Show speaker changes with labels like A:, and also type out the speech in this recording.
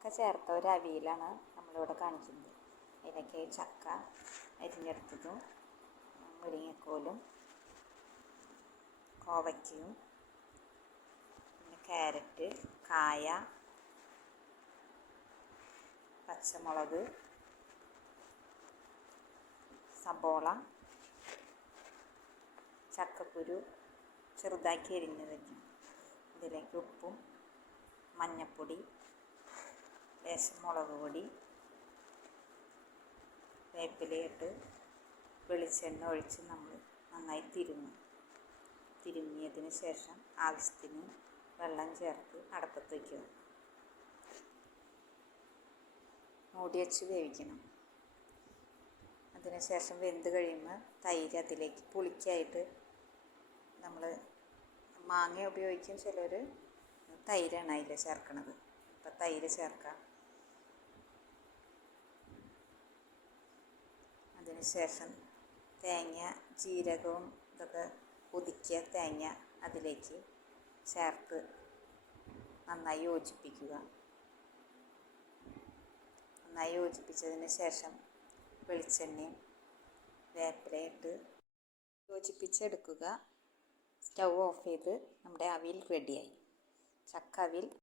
A: ചക്ക ചേർത്ത ഒരു അവിയലാണ് നമ്മളിവിടെ കാണിക്കുന്നത്. അതിലേക്ക് ചക്ക അരിഞ്ഞെടുത്തതും മുരിങ്ങക്കോലും കോവയ്ക്കയും പിന്നെ ക്യാരറ്റ് കായ പച്ചമുളക് സബോള ചക്കക്കുരു ചെറുതാക്കി എരിഞ്ഞ് വെക്കും ഇതിലേക്ക് ഉപ്പും മഞ്ഞൾപ്പൊടി ലേശം മുളക് പൊടി വേപ്പിലയിട്ട് വെളിച്ചെണ്ണ ഒഴിച്ച് നമ്മൾ നന്നായി തിരുമ്മും തിരുമ്മിയതിന് ശേഷം ആവശ്യത്തിന് വെള്ളം ചേർത്ത് അടപ്പത്ത് വയ്ക്കുക മൂടി വെച്ച് വേവിക്കണം. അതിനുശേഷം വെന്ത് കഴിയുമ്പോൾ തൈര് അതിലേക്ക് പുളിക്കായിട്ട് നമ്മൾ മാങ്ങ ഉപയോഗിക്കും. ചിലർ തൈരാണ് അതിൽ ചേർക്കണത്. അപ്പം തൈര് ചേർക്കാം. അതിനുശേഷം തേങ്ങ ജീരകവും ഇതൊക്കെ ഒതുക്കിയ തേങ്ങ അതിലേക്ക് ചേർത്ത് നന്നായി യോജിപ്പിക്കുക. നന്നായി യോജിപ്പിച്ചതിന് ശേഷം വെളിച്ചെണ്ണയും വേപ്പിലയിട്ട് യോജിപ്പിച്ചെടുക്കുക. സ്റ്റൗ ഓഫ് ചെയ്ത് നമ്മുടെ അവിയൽ റെഡിയായി. ചക്ക അവിയൽ